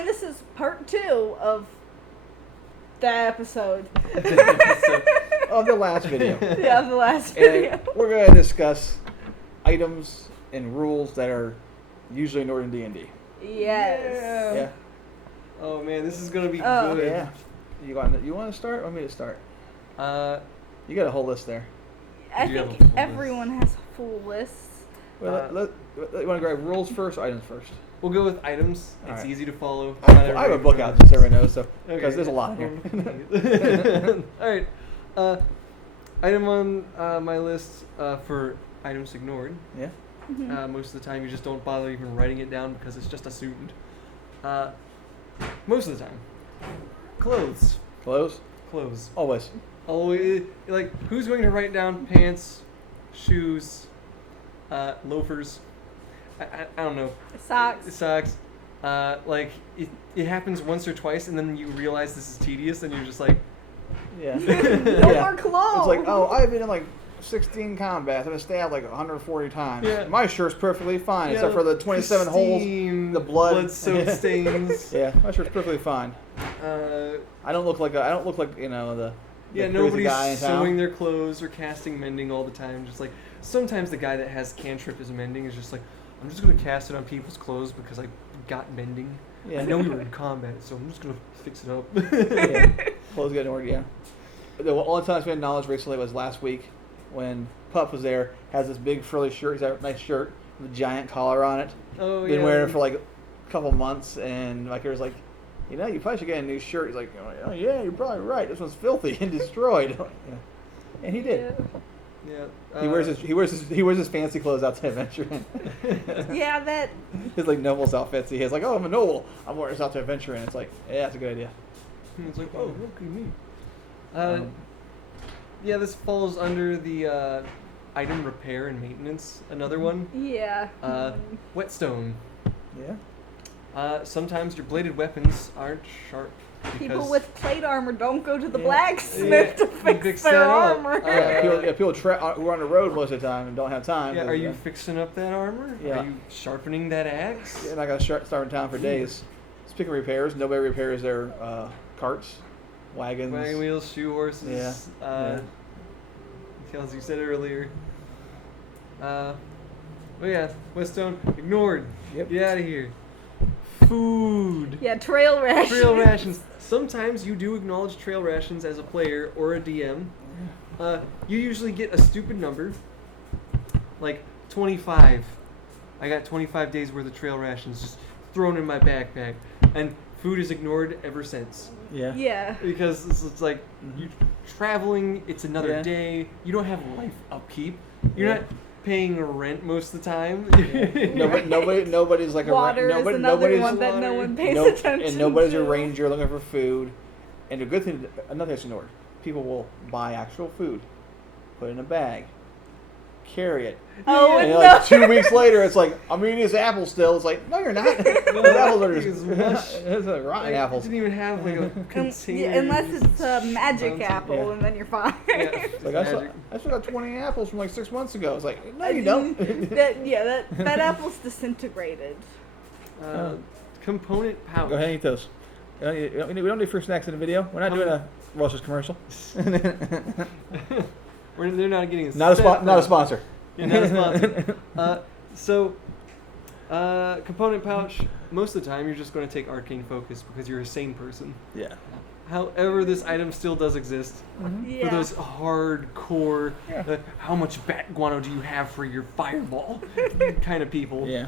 mind, this is part 2 of that episode. Of the last video. Yeah, of the last video. And we're going to discuss items and rules that are usually ignored in D&D. Yes. Yeah. Oh man, this is gonna be Oh. good. Yeah. You want to start? Or want me to start? You got a whole list there. I You have think a full everyone has a full list. Well, you want to grab rules first or items first? We'll go with items. All It's right. easy to follow. I have a book out just so everyone knows, so because Okay. there's a lot here. All right. Item on my list for items ignored. Yeah. Most of the time, you just don't bother even writing it down because it's just assumed. Most of the time, clothes. Clothes. Always. Always, like, who's going to write down pants, shoes, loafers? I don't know. Socks. Like, it happens once or twice, and then you realize this is tedious, and you're just like, Yeah. No Yeah. more clothes. It's like, oh, I've been in like 16 combats. I've been stabbed like 140 times. Yeah. My shirt's perfectly fine, except for the 27 holes, pristine, the blood. blood-soaked stains. Yeah, my shirt's perfectly fine. I don't look like the the Yeah, crazy nobody's guy in town. sewing their clothes or casting mending all the time. Just like sometimes the guy that has cantrip as mending is just like, I'm just gonna cast it on people's clothes because I got mending. Yeah. I know we were in combat, so I'm just gonna fix it up. Yeah. Clothes getting ordered, yeah. The only time I spent knowledge recently was last week when Pup was there. Has this big frilly shirt. He's got a nice shirt with a giant collar on it. Oh Been yeah. wearing it for like a couple months, and like was like, you probably should get a new shirt. He's like, oh yeah, you're probably right. This one's filthy and destroyed. Yeah. And he did. Yeah. He wears his fancy clothes out to adventure in. Yeah, that. His like nobles outfits. He has like, oh, I'm a noble. I'm wearing this out to adventure in. It's like, yeah, that's a good idea. It's like, oh, look at me. Yeah, this falls under the item repair and maintenance. Another one. Yeah. Whetstone. Yeah. Sometimes your bladed weapons aren't sharp. People with plate armor don't go to the Yeah. blacksmith to fix their that up. armor. People who are on the road most of the time and don't have time. Yeah, 'cause, are you fixing up that armor? Yeah. Are you sharpening that axe? You're not gonna starve in town for days. Speaking of repairs, nobody repairs their carts, wagons. Wagon wheels, shoe horses. Yeah. As you said earlier. Oh yeah, Whetstone ignored. Yep. Get out of here. Food. Yeah, trail rations. Trail rations. Sometimes you do acknowledge trail rations as a player or a DM. You usually get a stupid number, like 25. I got 25 days worth of trail rations just thrown in my backpack, and food is ignored ever since. Yeah. Yeah. Because it's like you traveling. It's another Yeah. day. You don't have life upkeep. You're Yeah. not paying rent most of the time. Nobody's like Water a is another nobody's one that no water. one pays no, attention and nobody's to. a ranger looking for food. And the good thing, another thing to ignore, people will buy actual food, put it in a bag, carry it. Oh, And no. like 2 weeks later, it's like, I'm eating this apple still. It's like, no, you're not. No, Those apples are it's just mush. it's a rotten Like, apples. It didn't even have like a container. Yeah, unless it's a magic Bouncy. apple, Yeah. and then you're fine. Yeah. It's like, I still got 20 apples from like 6 months ago. It's like, no, you don't. that apple's disintegrated. Component pouch. Go ahead and eat those. We don't do fruit snacks in the video. We're not doing a Ross's commercial. They're not getting a Not a cent not a from- sponsor. Yeah, not a sponsor. Component pouch. Most of the time, you're just going to take arcane focus because you're a sane person. Yeah. However, this item still does exist Yeah. for those hardcore. Yeah. How much bat guano do you have for your fireball? kind of people. Yeah.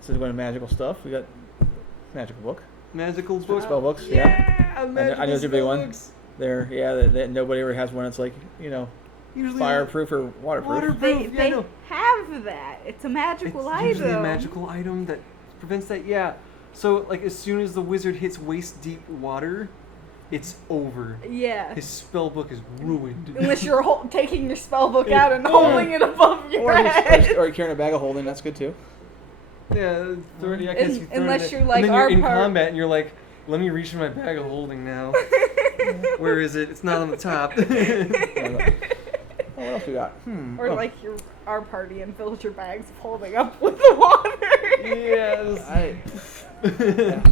So we're going to magical stuff. We got magical book. Magical books. Spell books. Yeah. Yeah, I magical know it's a big one. books. There. Yeah. That nobody ever has one. It's like Usually fireproof or waterproof. They no. have that. It's a magical It's item. usually a magical item that prevents that. Yeah. So like as soon as the wizard hits waist deep water, it's over. Yeah. His spell book is ruined. Unless you're taking your spell book Yeah. out and holding it above your Or head. you're carrying a bag of holding. That's good too. Yeah, I guess you throw Unless it you're in. like and then you're our in part. combat and you're like, let me reach in my bag of holding now. Where is it? It's not on the top. What else we got? Or like our party and filled your bags of holding up with the water. Yes. Yeah.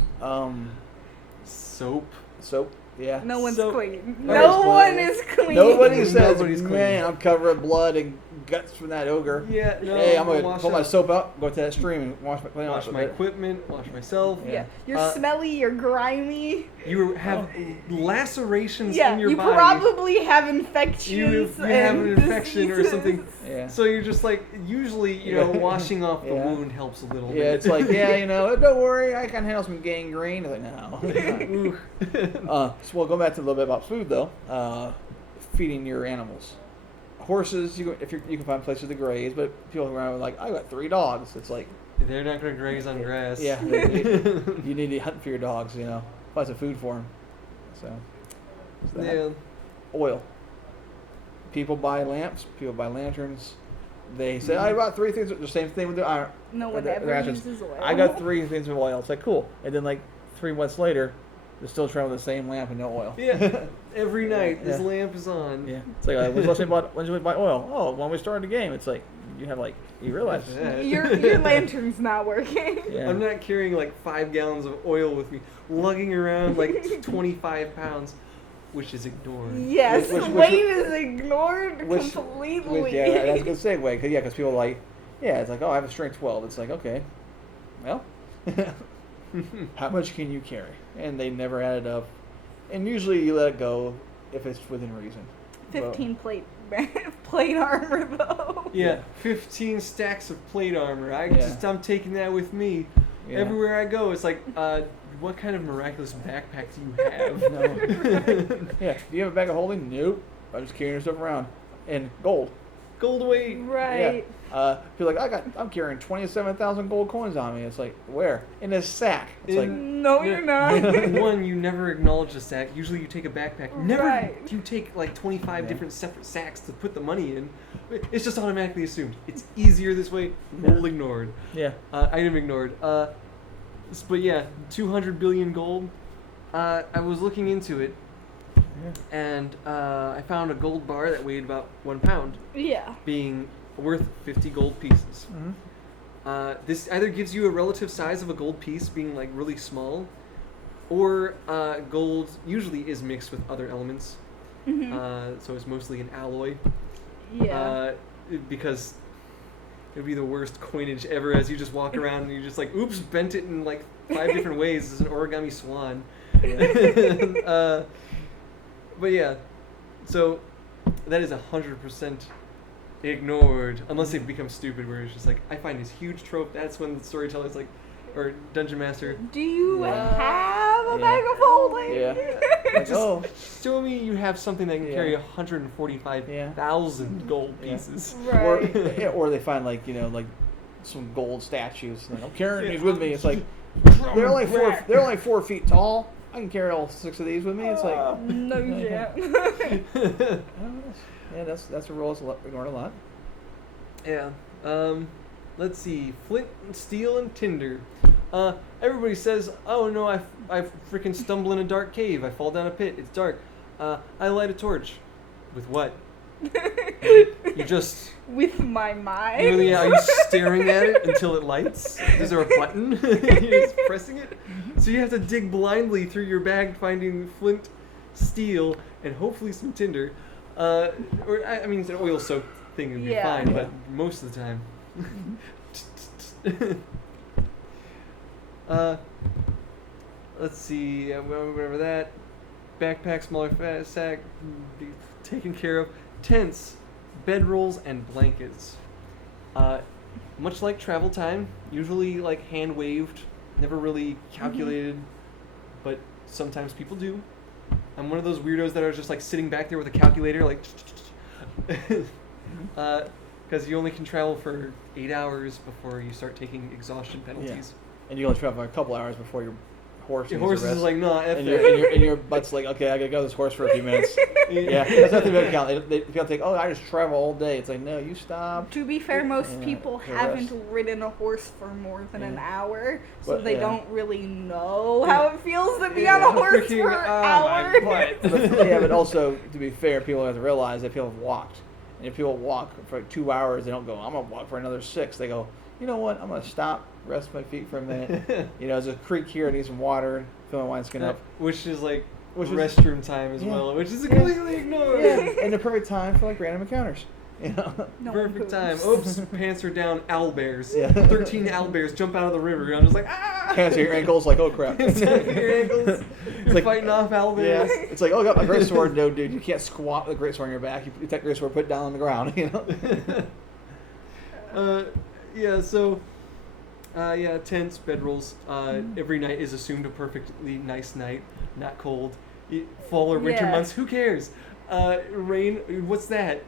Soap. Soap. Yeah. No one's So- clean. Nobody's No one clean. is clean. Nobody says, Nobody's clean. man, I'm covered in blood and guts from that ogre. Yeah, no. Hey, I'm going to wash pull my up. soap out, go to that stream and wash my clean Wash off my of it. equipment, wash myself. Yeah. Yeah. You're Uh, smelly, you're grimy. You have lacerations Yeah, in your you body. probably have infections. You have an and infection or something. diseases. Yeah. So you're just like, usually, washing off the Yeah. wound helps a little Yeah, bit. it's like, don't worry, I can handle some gangrene. It's like, no. Ooh. So we'll go back to a little bit about food, though. Feeding your animals. Horses, you can find places to graze, but people around are like, I got 3 dogs. It's like, They're not going to graze on grass. yeah, you need to hunt for your dogs, find some food for them. So that. Yeah. Oil. People buy lamps, people buy lanterns. They say, I bought 3 things. The same thing with the iron. No one the ever lanterns. uses oil. I got 3 things of oil. It's like, cool. And then, like, 3 months later, they're still trying with the same lamp and no oil. Yeah. Every night, this Yeah. lamp is on. Yeah. It's like, when's the last time when did we buy oil? Oh, when we started the game. It's like, you have, you realize. Yeah. Your lantern's not working. Yeah. I'm not carrying like 5 gallons of oil with me, lugging around like 25 pounds, which is ignored. Yes, Which- weight is ignored which- completely. Yeah, that's a good segue. Because people are like, it's like, oh, I have a strength 12. It's like, okay, well, how much can you carry? And they never add it up. And usually you let it go if it's within reason. 15 plate armor though. Yeah, 15 stacks of plate armor. I'm taking that with me. Yeah. Everywhere I go, it's like, what kind of miraculous backpack do you have? No. Yeah. Do you have a bag of holding? Nope. I'm just carrying stuff around. And gold. Gold weight. Right. Yeah. Feel like I'm carrying 27,000 gold coins on me. It's like, where? In a sack. It's like, No, you're not. One, you never acknowledge the sack. Usually you take a backpack. Never Right. do you take like 25 Yeah. different separate sacks to put the money in. It's just automatically assumed. It's easier this way. Rule ignored. yeah. Item ignored. But yeah, 200 billion gold. I was looking into it, and I found a gold bar that weighed about 1 pound, Yeah. being worth 50 gold pieces. Mm-hmm. This either gives you a relative size of a gold piece being like really small, or gold usually is mixed with other elements. So it's mostly an alloy. Yeah. Because it would be the worst coinage ever as you just walk around and you're just like, oops, bent it in like 5 different ways. It's an origami swan. But yeah, so that is 100% ignored unless they become stupid where it's just like, I find this huge trope. That's when the storyteller's like, or dungeon master, Do you Yeah. have a Yeah. bag of holding? Yeah. Like, oh. show me you have something that can Yeah. carry 145,000 gold Yeah. pieces. Or, Right. or they find like some gold statues. And I'm carrying Yeah. these with me. It's like they're only 4 feet tall. I can carry all 6 of these with me. It's like No, you can't. yeah, that's a rule that's ignored a lot. Yeah. Let's see. Flint, steel, and tinder. Everybody says, "Oh no, I freaking stumble in a dark cave. I fall down a pit. It's dark. I light a torch. With what? You just With my mind. really are you staring at it until it lights? Is there a button? You're just pressing it. So you have to dig blindly through your bag, finding flint, steel, and hopefully some tinder. Or I mean, it's an oil soaked thing would be Yeah. fine, but Yeah. most of the time. Let's see. Whatever that. Backpack, smaller sack, be taken care of. Tents, bedrolls, and blankets. Much like travel time, usually like hand waved, never really calculated, but sometimes people do. I'm one of those weirdos that are just like sitting back there with a calculator, like, because you only can travel for 8 hours before you start taking exhaustion penalties. And you only travel for a couple hours before your horse. Your needs horse a is rest. like, nah, F and that. your butt's like, okay, I gotta go with this horse for a few minutes. Yeah, that's nothing about count. People think, oh, I just travel all day. It's like, no, you stop. To be fair, most Yeah, people the haven't rest. ridden a horse for more than an Yeah. hour, so But, they yeah. don't really know how it feels to be Yeah. on a horse Freaking, for oh, an my hour. butt. Yeah, but also, to be fair, people have to realize that people have walked. And if people walk for 2 hours, they don't go, I'm going to walk for another 6. They go, you know what? I'm gonna stop, rest my feet for a minute. There's a creek here. I need some water. Fill my wineskin up. Which is like Which is- restroom time as Yeah. well, which is Yeah. completely ignored. Yeah, and the perfect time for like random encounters. No one Perfect time. poops. Oops, pants are down. Owlbears. Yeah. 13 owlbears jump out of the river. I'm just like, ah! Hands at your ankles, like, oh crap. Hands at your ankles. It's like- Fighting off Yeah, owlbears. it's like, oh, I got my great sword. No, dude, you can't squat with a great sword on your back. You take great sword, put it down on the ground. Yeah, so, tents, bedrolls. Every night is assumed a perfectly nice night, not cold. Fall or winter Yeah. months, who cares? Rain, what's that?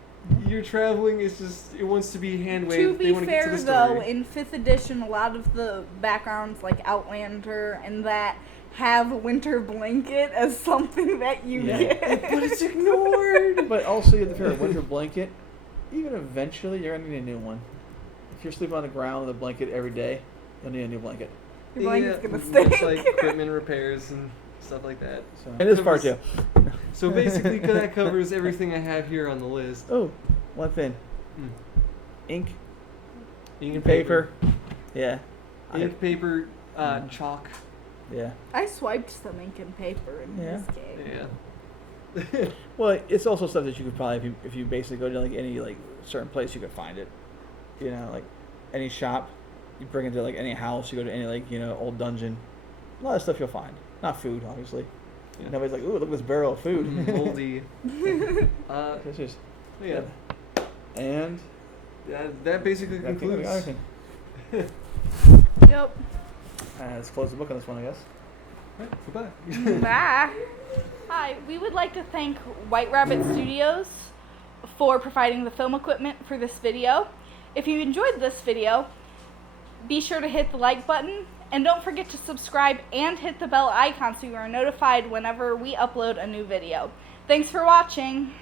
You're traveling, it's just, it wants to be hand waved. To They be want to get to fair, the though, story. in 5th edition, a lot of the backgrounds, like Outlander and that, have a winter blanket as something that you Yeah. get. But it's ignored! But also, you have to figure a winter blanket. Even eventually, you're gonna need a new one. If you're sleeping on the ground with a blanket every day, you'll need a new blanket. Your blanket's gonna much stink. like equipment repairs and stuff like that. So, and this part too. So basically, that covers everything I have here on the list. Oh, one thing. Hmm. Ink, Ink and paper. Yeah. Ink, paper, chalk. Yeah. I swiped some ink and paper in Yeah. this game. Yeah. Well, it's also stuff that you could probably, if you basically go to like any like certain place, you could find it. Like any shop, you bring it to like any house, you go to any like old dungeon. A lot of stuff you'll find. Not food, obviously. Yeah. Nobody's like, ooh, look at this barrel of food. Moldy. It's just Yeah. And That basically I think we got concludes. everything. Yep. Let's close the book on this one, I guess. Right, goodbye. Bye. Hi, we would like to thank White Rabbit Studios for providing the film equipment for this video. If you enjoyed this video, be sure to hit the like button and don't forget to subscribe and hit the bell icon so you are notified whenever we upload a new video. Thanks for watching.